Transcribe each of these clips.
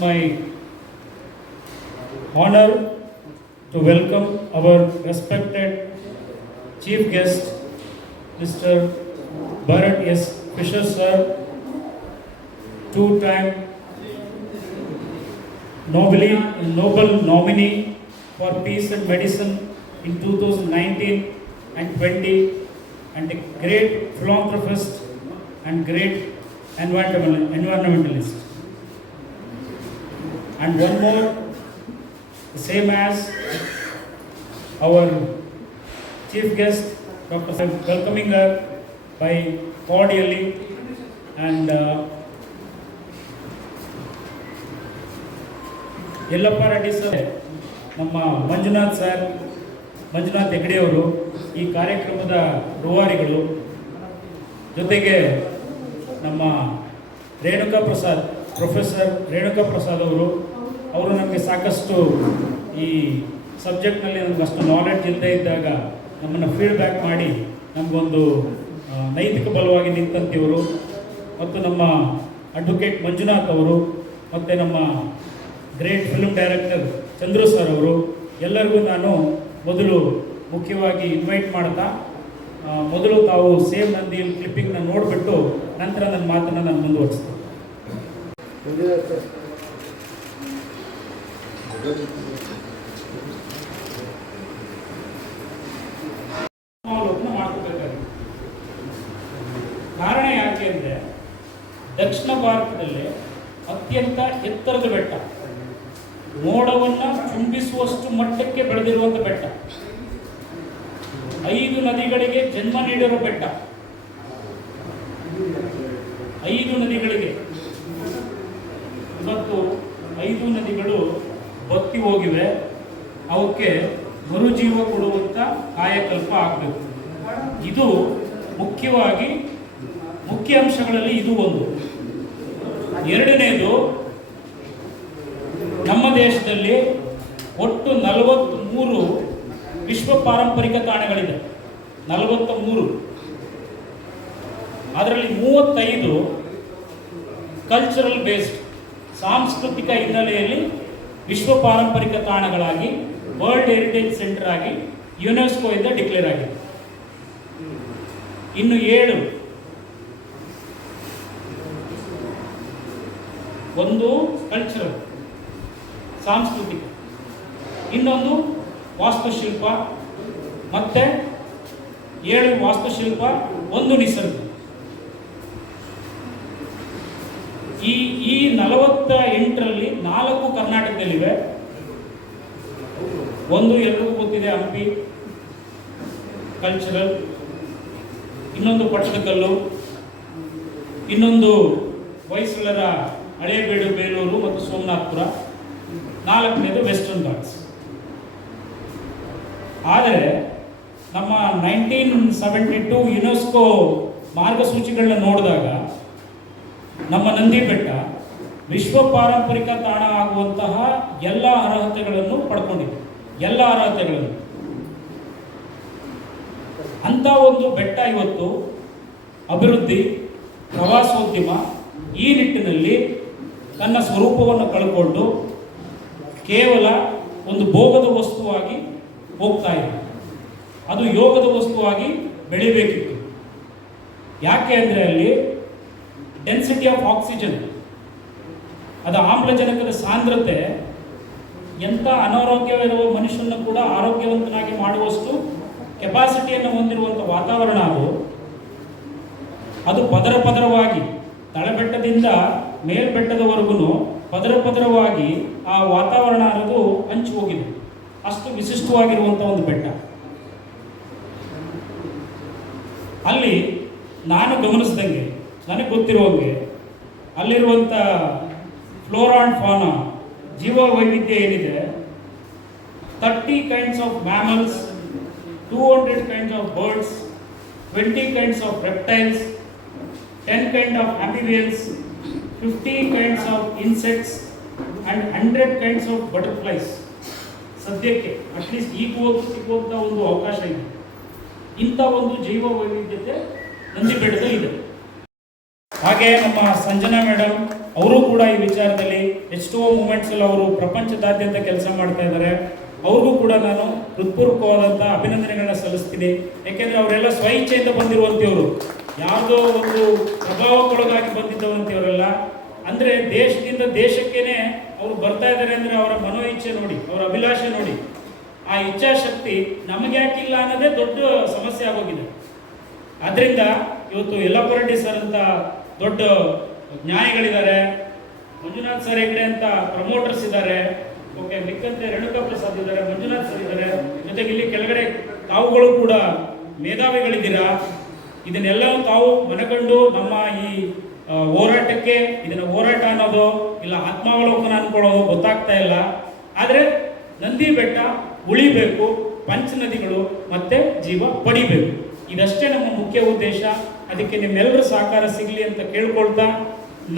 my honor to welcome our respected chief guest, Mr. Bharat S. Fisher, sir, two-time Nobel, Nobel nominee for Peace and Medicine in 2019 and 20, and a great philanthropist and great environmentalist. And one more, same as our chief guest, Dr. Sam, welcoming her by cordially and uh, Reddy sir ನಮ್ಮ Manjunath sir Manjunath ಹೆಗಡೆಯವರು ಈ ಕಾರ್ಯಕ್ರಮದ ರೂವಾರಿಗಳು ಜೊತೆಗೆ ನಮ್ಮ Renuka Prasad professor Renuka Prasad ಅವರು ಅವರು ನಮಗೆ ಸಾಕಷ್ಟು ಈ ಸಬ್ಜೆಕ್ಟ್ನಲ್ಲಿ ನಮ್ಗೆ ಅಷ್ಟು ನಾಲೆಡ್ಜ್ ಇಲ್ಲದೆ ಇದ್ದಾಗ ನಮ್ಮನ್ನು ಫೀಡ್ಬ್ಯಾಕ್ ಮಾಡಿ ನಮಗೊಂದು ನೈತಿಕ ಬಲವಾಗಿ ನಿಂತಂತಿವರು ಮತ್ತು ನಮ್ಮ ಅಡ್ವೊಕೇಟ್ ಮಂಜುನಾಥ್ ಅವರು ಮತ್ತು ನಮ್ಮ great film director Chandru sir ಅವರು ಎಲ್ಲರಿಗೂ ನಾನು ಮೊದಲು ಮುಖ್ಯವಾಗಿ ಇನ್ವೈಟ್ ಮಾಡ್ತಾ ಮೊದಲು ತಾವು ಸೇಮ್ ನಂದಿ ಕ್ಲಿಪ್ಪಿಂಗ್ನ ನೋಡಿಬಿಟ್ಟು ನಂತರ ನನ್ನ ಮಾತನ್ನು ನಾನು ಮುಂದುವರಿಸ್ತೀನಿ. ಕಾರಣ ಯಾಕೆ ಅಂದ್ರೆ ದಕ್ಷಿಣ ಭಾರತದಲ್ಲಿ ಅತ್ಯಂತ ಎತ್ತರದ ಬೆಟ್ಟ. ಮೋಡವನ್ನು ಚುಂಬಿಸುವಷ್ಟು ಮಟ್ಟಕ್ಕೆ ಬೆಳೆದಿರುವಂಥ ಬೆಟ್ಟ. ಐದು ನದಿಗಳಿಗೆ ಜನ್ಮ ನೀಡಿರೋ ಬೆಟ್ಟ. ಐದು ನದಿಗಳಿಗೆ ಇವತ್ತು ಐದು ನದಿಗಳು ಬತ್ತಿ ಹೋಗಿವೆ, ಅವಕ್ಕೆ ಮರುಜೀವ ಕೊಡುವಂಥ ಕಾಯಕಲ್ಪ ಆಗಬೇಕು. ಇದು ಮುಖ್ಯವಾಗಿ ಮುಖ್ಯ ಅಂಶಗಳಲ್ಲಿ ಇದು ಒಂದು. ಎರಡನೇದು, ನಮ್ಮ ದೇಶದಲ್ಲಿ ಒಟ್ಟು ನಲವತ್ತ್ ಮೂರು ವಿಶ್ವ ಪಾರಂಪರಿಕ ತಾಣಗಳಿದೆ. ನಲವತ್ತ ಮೂರು ಅದರಲ್ಲಿ ಮೂವತ್ತೈದು ಕಲ್ಚರಲ್ ಬೇಸ್ಡ್ ಸಾಂಸ್ಕೃತಿಕ ಹಿನ್ನೆಲೆಯಲ್ಲಿ ವಿಶ್ವ ಪಾರಂಪರಿಕ ತಾಣಗಳಾಗಿ ವರ್ಲ್ಡ್ ಹೆರಿಟೇಜ್ ಸೆಂಟರ್ ಆಗಿ ಯುನೆಸ್ಕೋ ಇಂದ ಡಿಕ್ಲೇರ್ ಆಗಿದೆ. ಇನ್ನು ಏಳು. ಒಂದು ಕಲ್ಚರಲ್ ಸಾಂಸ್ಕೃತಿಕ. ಇನ್ನೊಂದು ವಾಸ್ತುಶಿಲ್ಪ, ಮತ್ತೆ ಏಳು ವಾಸ್ತುಶಿಲ್ಪ, ಒಂದು ನಿಸರ್ಗ. ಈ ನಲವತ್ತ ಎಂಟರಲ್ಲಿ ನಾಲ್ಕು ಕರ್ನಾಟಕದಲ್ಲಿವೆ. ಒಂದು ಎಲ್ರಿಗೂ ಗೊತ್ತಿದೆ, ಹಂಪಿ ಕಲ್ಚರಲ್ ಇನ್ನೊಂದು ಪಟ್ಟದಕಲ್ಲು, ಇನ್ನೊಂದು ಹೊಯ್ಸಳರ ಹಳೇಬೇಡು, ಬೇಲೂರು ಮತ್ತು ಸೋಮನಾಥಪುರ. ನಾಲ್ಕನೇದು ವೆಸ್ಟರ್ನ್ ಘಾಟ್ಸ್ ಆದರೆ ನಮ್ಮ ನೈನ್ಟೀನ್ ಸೆವೆಂಟಿ ಟು ಯುನೆಸ್ಕೋ ಮಾರ್ಗಸೂಚಿಗಳನ್ನ ನೋಡಿದಾಗ ನಮ್ಮ ನಂದಿ ಬೆಟ್ಟ ವಿಶ್ವ ಪಾರಂಪರಿಕ ತಾಣ ಆಗುವಂತಹ ಎಲ್ಲ ಅರ್ಹತೆಗಳನ್ನು ಪಡ್ಕೊಂಡಿದೆ. ಎಲ್ಲ ಅರ್ಹತೆಗಳನ್ನು. ಅಂತ ಒಂದು ಬೆಟ್ಟ ಇವತ್ತು ಅಭಿವೃದ್ಧಿ, ಪ್ರವಾಸೋದ್ಯಮ ಈ ನಿಟ್ಟಿನಲ್ಲಿ ತನ್ನ ಸ್ವರೂಪವನ್ನು ಕಳ್ಕೊಂಡು ಕೇವಲ ಒಂದು ಭೋಗದ ವಸ್ತುವಾಗಿ ಹೋಗ್ತಾ ಇದೆ. ಅದು ಯೋಗದ ವಸ್ತುವಾಗಿ ಬೆಳಿಬೇಕಿತ್ತು. ಯಾಕೆ ಅಂದರೆ ಅಲ್ಲಿ ಡೆನ್ಸಿಟಿ ಆಫ್ ಆಕ್ಸಿಜನ್ ಅದು ಆಮ್ಲಜನಕದ ಸಾಂದ್ರತೆ ಎಂಥ ಅನಾರೋಗ್ಯವಿರುವ ಮನುಷ್ಯನ ಕೂಡ ಆರೋಗ್ಯವಂತನಾಗಿ ಮಾಡುವಷ್ಟು ಕೆಪಾಸಿಟಿಯನ್ನು ಹೊಂದಿರುವಂಥ ವಾತಾವರಣ ಅದು. ಅದು ಪದರ ಪದರವಾಗಿ ತಳಬೆಟ್ಟದಿಂದ ಮೇಲ್ಬೆಟ್ಟದವರೆಗೂ ಪದರ ಪದರವಾಗಿ ಆ ವಾತಾವರಣ ಅನ್ನೋದು ಹಂಚಿ ಹೋಗಿದೆ. ಅಷ್ಟು ವಿಶಿಷ್ಟವಾಗಿರುವಂಥ ಒಂದು ಬೆಟ್ಟ. ಅಲ್ಲಿ ನಾನು ಗಮನಿಸಿದಂಗೆ, ನನಗೆ ಗೊತ್ತಿರುವಂಗೆ ಅಲ್ಲಿರುವಂಥ ಫ್ಲೋರಾ ಅಂಡ್ ಫಾನಾ ಜೀವ ವೈವಿಧ್ಯ ಏನಿದೆ? Thirty kinds of mammals two hundred kinds of birds twenty kinds of reptiles ten kind of amphibians fifty kinds of insects and hundred kinds of butterflies ಸದ್ಯಕ್ಕೆ ಅಟ್ಲೀಸ್ಟ್ ಈಗ ಹೋಗಿ ಸಿಗುವಂಥ ಒಂದು ಅವಕಾಶ ಇದೆ. ಇಂಥ ಒಂದು ಜೈವ ವೈವಿಧ್ಯತೆ ನಂದಿ ಬೆಟ್ಟದಲ್ಲಿ ಇದೆ. ಹಾಗೆ ನಮ್ಮ ಸಂಜನಾ ಮೇಡಮ್ ಅವರು ಕೂಡ ಈ ವಿಚಾರದಲ್ಲಿ ಎಚ್ ಟು ಮೂಮೆಂಟ್ಸ್ ಅಲ್ಲಿ ಅವರು ಪ್ರಪಂಚದಾದ್ಯಂತ ಕೆಲಸ ಮಾಡ್ತಾ ಇದ್ದಾರೆ. ಅವ್ರಿಗೂ ಕೂಡ ನಾನು ಹೃತ್ಪೂರ್ವಕವಾದಂಥ ಅಭಿನಂದನೆಗಳನ್ನ ಸಲ್ಲಿಸ್ತೀನಿ. ಯಾಕೆಂದ್ರೆ ಅವರೆಲ್ಲ ಸ್ವ ಇಚ್ಛೆಯಿಂದ ಬಂದಿರುವಂಥವ್ರು. ಯಾವುದೋ ಒಂದು ಪ್ರಭಾವಕ್ಕೊಳಗಾಗಿ ಬಂದಿದ್ದವಂಥವರೆಲ್ಲ. ಅಂದ್ರೆ ದೇಶದಿಂದ ದೇಶಕ್ಕೇನೆ ಅವ್ರು ಬರ್ತಾ ಇದ್ದಾರೆ ಅಂದ್ರೆ ಅವರ ಮನೋ ಇಚ್ಛೆ ನೋಡಿ, ಅವರ ಅಭಿಲಾಷೆ ನೋಡಿ. ಆ ಇಚ್ಛಾಶಕ್ತಿ ನಮಗೆ ಯಾಕಿಲ್ಲ ಅನ್ನೋದೇ ದೊಡ್ಡ ಸಮಸ್ಯೆ ಆಗೋಗಿದೆ. ಆದ್ರಿಂದ ಇವತ್ತು ಯಲ್ಲಪ್ಪ ರೆಡ್ಡಿ ಸರ್ ಅಂತ ದೊಡ್ಡ ನ್ಯಾಯಗಳಿದ್ದಾರೆ. ಮಂಜುನಾಥ್ ಸರ್ ಹೆಗ್ಡೆ ಅಂತ ಪ್ರಮೋಟರ್ಸ್ ಇದ್ದಾರೆ. ಓಕೆ, ಮಿಕ್ಕಂತೆ ರೇಣುಕಾ ಪ್ರಸಾದ್ ಇದ್ದಾರೆ, ಮಂಜುನಾಥ್ ಸರ್ ಇದ್ದಾರೆ. ಜೊತೆಗೆ ಇಲ್ಲಿ ಕೆಳಗಡೆ ತಾವುಗಳು ಕೂಡ ಮೇಧಾವಿಗಳಿದ್ದೀರಾ? ಇದನ್ನೆಲ್ಲವೂ ತಾವು ಮನಗಂಡು ನಮ್ಮ ಈ ಹೋರಾಟಕ್ಕೆ, ಇದನ್ನ ಹೋರಾಟ ಅನ್ನೋದು ಇಲ್ಲ ಆತ್ಮಾವಲೋಕನ ಅನ್ಕೊಳ್ಳೋದು ಗೊತ್ತಾಗ್ತಾ ಇಲ್ಲ. ಆದರೆ ನಂದಿ ಬೆಟ್ಟ ಉಳಿಬೇಕು, ಪಂಚ ನದಿಗಳು ಮತ್ತೆ ಜೀವ ಪಡಿಬೇಕು. ಇದಷ್ಟೇ ನಮ್ಮ ಮುಖ್ಯ ಉದ್ದೇಶ. ಅದಕ್ಕೆ ನಿಮ್ಮೆಲ್ಲರೂ ಸಹಕಾರ ಸಿಗಲಿ ಅಂತ ಕೇಳ್ಕೊಳ್ತಾ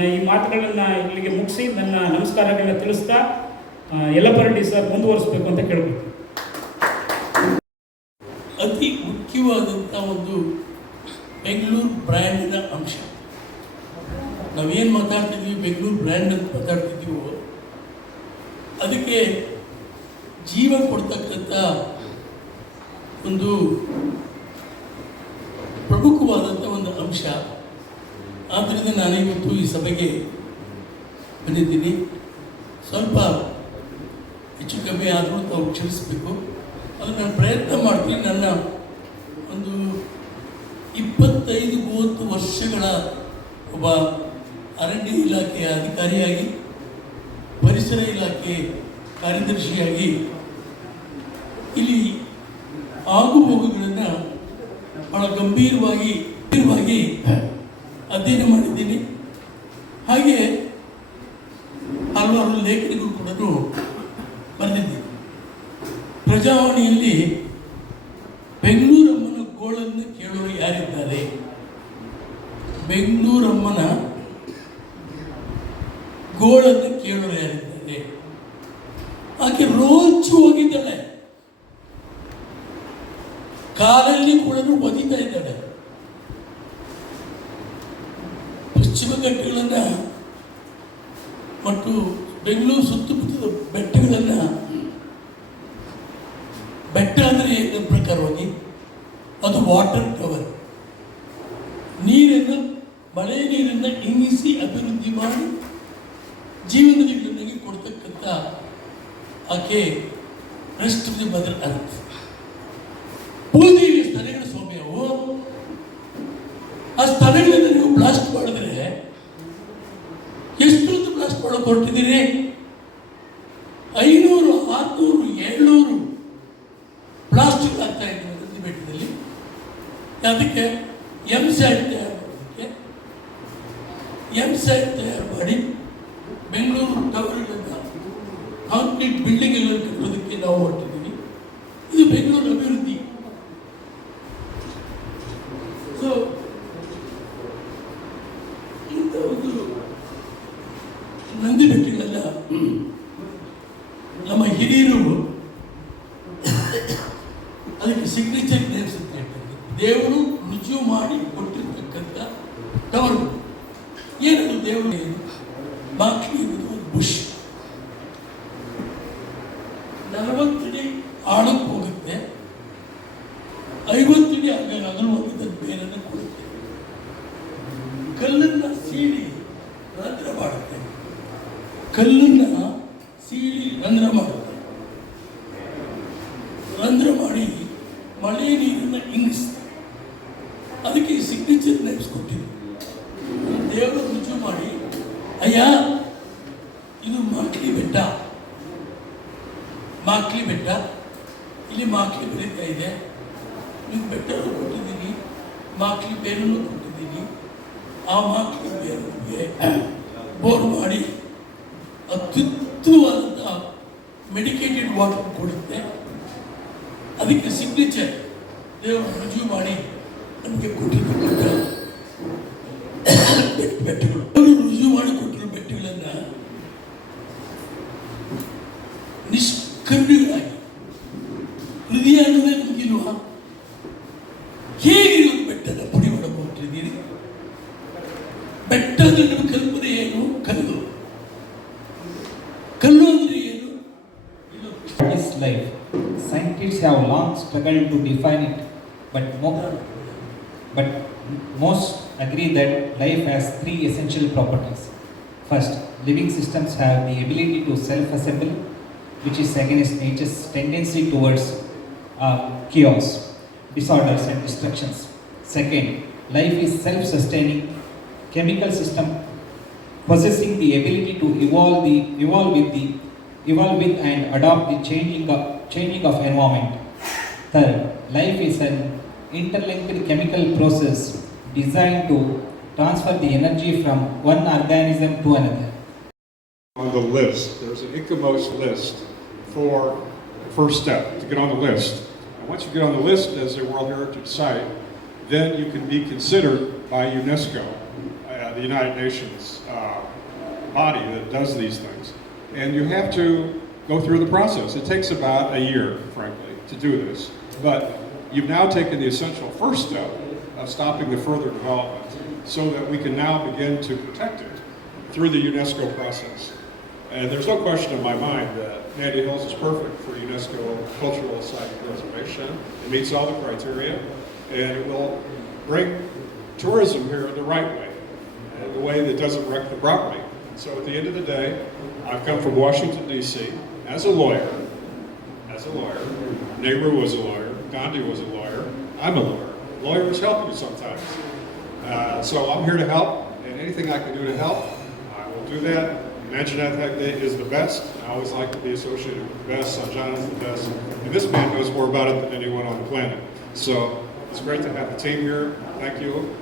ಈ ಮಾತುಗಳನ್ನು ಇಲ್ಲಿಗೆ ಮುಗಿಸಿ ನನ್ನ ನಮಸ್ಕಾರಗಳನ್ನ ತಿಳಿಸ್ತಾ ಯಲ್ಲಪ್ಪರೆಡ್ಡಿ ಸರ್ ಮುಂದುವರಿಸಬೇಕು ಅಂತ ಕೇಳ್ಬೋದು ಅತಿ ಮುಖ್ಯವಾದಂಥ ಒಂದು ಬೆಂಗಳೂರು ಬ್ರ್ಯಾಂಡಿನ ಅಂಶ. ನಾವೇನು ಮಾತಾಡ್ತಿದ್ವಿ, ಬೆಂಗಳೂರು ಬ್ರ್ಯಾಂಡ್ ಅಂತ ಮಾತಾಡ್ತಿದ್ದೀವೋ ಅದಕ್ಕೆ ಜೀವ ಕೊಡ್ತಕ್ಕಂಥ ಒಂದು ಪ್ರಮುಖವಾದಂಥ ಒಂದು ಅಂಶ ಆದ್ದರಿಂದ ನಾನಿವತ್ತು ಈ ಸಭೆಗೆ ಬಂದಿದ್ದೀನಿ. ಸ್ವಲ್ಪ ಹೆಚ್ಚು ಕಮ್ಮಿ ಆದರೂ ತಾವು ಕ್ಷಮಿಸಬೇಕು. ಅದು ನಾನು ಪ್ರಯತ್ನ ಮಾಡ್ತೀನಿ. ನನ್ನ ಒಂದು ಇಪ್ಪತ್ತೈದು ಮೂವತ್ತು ವರ್ಷಗಳ ಒಬ್ಬ ಅರಣ್ಯ ಇಲಾಖೆಯ ಅಧಿಕಾರಿಯಾಗಿ, ಪರಿಸರ ಇಲಾಖೆ ಕಾರ್ಯದರ್ಶಿಯಾಗಿ ಇಲ್ಲಿ ಆಗು ಹೋಗುಗಳನ್ನು ಬಹಳ ಗಂಭೀರವಾಗಿ ಗಂಭೀರವಾಗಿ ಅಧ್ಯಯನ ಮಾಡಿದ್ದೀನಿ. ಹಾಗೆ ಹಲವಾರು ಲೇಖನಗಳು ಕೂಡ ಬರೆದಿದ್ದೀನಿ. ಪ್ರಜಾವಾಣಿಯಲ್ಲಿ ಬೆಂಗಳೂರಮ್ಮನ ಗೋಳನ್ನು ಕೇಳೋರು ಯಾರಿದ್ದಾರೆ? ಬೆಂಗಳೂರಮ್ಮನ ಗೋಳನ್ನು ಕೇಳೋರು ಯಾರಿದ್ದಾರೆ? ಆಕೆ ರೋಚು ಹೋಗಿದ್ದಾಳೆ ಕಾಲಲ್ಲಿ ಕೂಡ ಪಶ್ಚಿಮ ಘಟ್ಟಗಳನ್ನು ಮತ್ತು ಬೆಂಗಳೂರು ಸುತ್ತಮುತ್ತಲ ಬೆಟ್ಟಗಳನ್ನು ಬೆಟ್ಟ ಅಂದರೆ ನನ್ನ ಪ್ರಕಾರವಾಗಿ ಅದು ವಾಟರ್ ಕವರ್ ನೀರನ್ನು, ಮಳೆ ನೀರನ್ನು ಇಂಗಿಸಿ ಅಭಿವೃದ್ಧಿ ಮಾಡಿ ಜೀವನದಲ್ಲಿ ಜನರಿಗೆ ಕೊಡ್ತಕ್ಕಂಥ ಆಕೆ rest of the mother earth ಪೂಜೆಗೆ ಸ್ಥಳಗಳ ಸ್ವಾಮಿ ಸ್ವಾಮಿಯವು ಆ ಸ್ತನಗಳನ್ನು ಕೊಟ್ಟಿದ್ದೀರಿ ಐನೂರು, ಆರ್ನೂರು, ಏಳ್ನೂರು ಪ್ಲಾಸ್ಟಿಕ್ ಆಗ್ತಾ ಇದೆ ನಂದಿ ಬೆಟ್ಟದಲ್ಲಿ. ಅದಕ್ಕೆ ಎಂ ಸೈಟ್ ತಯಾರು ಮಾಡೋದಕ್ಕೆ ಎಂ ಸೈಟ್ ತಯಾರು ಮಾಡಿ ಬೆಂಗಳೂರು ಟವರ್ಗಳನ್ನು ಕಾಂಕ್ರೀಟ್ ಬಿಲ್ಡಿಂಗ್ಗಳನ್ನು ಕಟ್ಟೋದಕ್ಕೆ ನಾವು ಹೊರಟಿದ್ದೀವಿ ಇದು ಬೆಂಗಳೂರು ಅಭಿವೃದ್ಧಿ ಸೊ ಇಂಥ ಒಂದು ನಂದಿ ಬೆಟ್ಟಗಳೆಲ್ಲ ನಮ್ಮ ಹಿರಿಯರು ಅದಕ್ಕೆ ಸಿಗ್ನೇಚರ್ ನೇಮ್ಸ್ ಅಂತ ಹೇಳ್ತಾರೆ. ದೇವರು ರುಜು ಮಾಡಿ ಕೊಟ್ಟಿರ್ತಕ್ಕಂಥ ಟವರ್ ಏನದು ದೇವರು ಬಾಕಿ ಇರುವುದು ಒಂದು ಬುಷ್. ನಲವತ್ತಡಿ ಆಳಕ್ಕೆ ಹೋಗುತ್ತೆ. ಐವತ್ತಡಿ ಅಗ ಅಗಲವಾಗಿದ್ದ ಬೇರನ್ನು ಕೊಡುತ್ತೆ. ಕಲ್ಲನ್ನು ಸೀಳಿ ರಂಧ್ರ ಮಾಡುತ್ತೆ ಕಲ್ಲನ್ನ ಸೀಳಿ ರಂಧ್ರ ಮಾಡುತ್ತೆ ರಂಧ್ರ ಮಾಡಿ ಮಳೆ ನೀರನ್ನು ಇಂಗಿಸ್ತಾರೆ ಅದಕ್ಕೆ ಸಿಗ್ನೇಚರ್ ನೇಮ್ಸ್ ಕೊಟ್ಟಿದ್ರು ದೇವರು ರುಜು ಮಾಡಿ ಅಯ್ಯ ಇದು ಮಾಕ್ಲಿ ಬೆಟ್ಟ ಮಾಕ್ಲಿ ಬೆಟ್ಟ? ಇಲ್ಲಿ ಮಾಕ್ಲಿ ಬೆಳೀತಾ ಇದೆ. ನೀವು ಬೆಟ್ಟನೂ ಕೊಟ್ಟಿದ್ದೀನಿ ಮಾಕ್ಲಿ ಬೇರನ್ನು ಕೊಟ್ಟಿದ್ದೀನಿ ಆ ಮಾಕ್ಲಿ ಬೇರಿಗೆ ಬೋರ್ ಮಾಡಿ ಅತ್ಯುತ್ತಮವಾದಂಥ ಮೆಡಿಕೇಟೆಡ್ ವಾಟರ್ ಕೊಡುತ್ತೆ. ಅದಕ್ಕೆ ಸಿಗ್ನೇಚರ್ ದೇವರು ರುಜು ಮಾಡಿ ನಮಗೆ ಕೊಟ್ಟಿದ್ದು ಬೆಟ್ಟ- ಬೆಟ್ಟಗಳು. Long struggled to define it, but, but most agree that life has three essential properties. First, living systems have the ability to self assemble, which is against nature's tendency towards uh, chaos, disorders, and destructions. Second, life is self sustaining chemical system possessing the ability to evolve the evolve with the evolve with and adopt the changing of changing of environment. Third, life is an interlinked chemical process designed to transfer the energy from one organism to another. on the list. There's an ICOMOS list for the first step to get on the list. And once you get on the list as a World Heritage Site, then you can be considered by UNESCO, uh, the United Nations uh, body that does these things. And you have to go through the process. It takes about a year, frankly, to do this. But you've now taken the essential first step of stopping the further development so that we can now begin to protect it through the UNESCO process. And there's no question in my mind that Mandy Hills is perfect for UNESCO cultural site preservation. It meets all the criteria, and it will bring tourism here the right way, the way that doesn't wreck the property. So at the end of the day, I've come from Washington D.C. as a lawyer, as a lawyer. Nehru was a lawyer. Gandhi was a lawyer. I'm a lawyer. Lawyers help you sometimes. Uh, so I'm here to help, and anything I can do to help, I will do that. Manjanet Day is the best. I always like to be associated with the best. Sanjana is the best. And this man knows more about it than anyone on the planet. So it's great to have the team here. Thank you.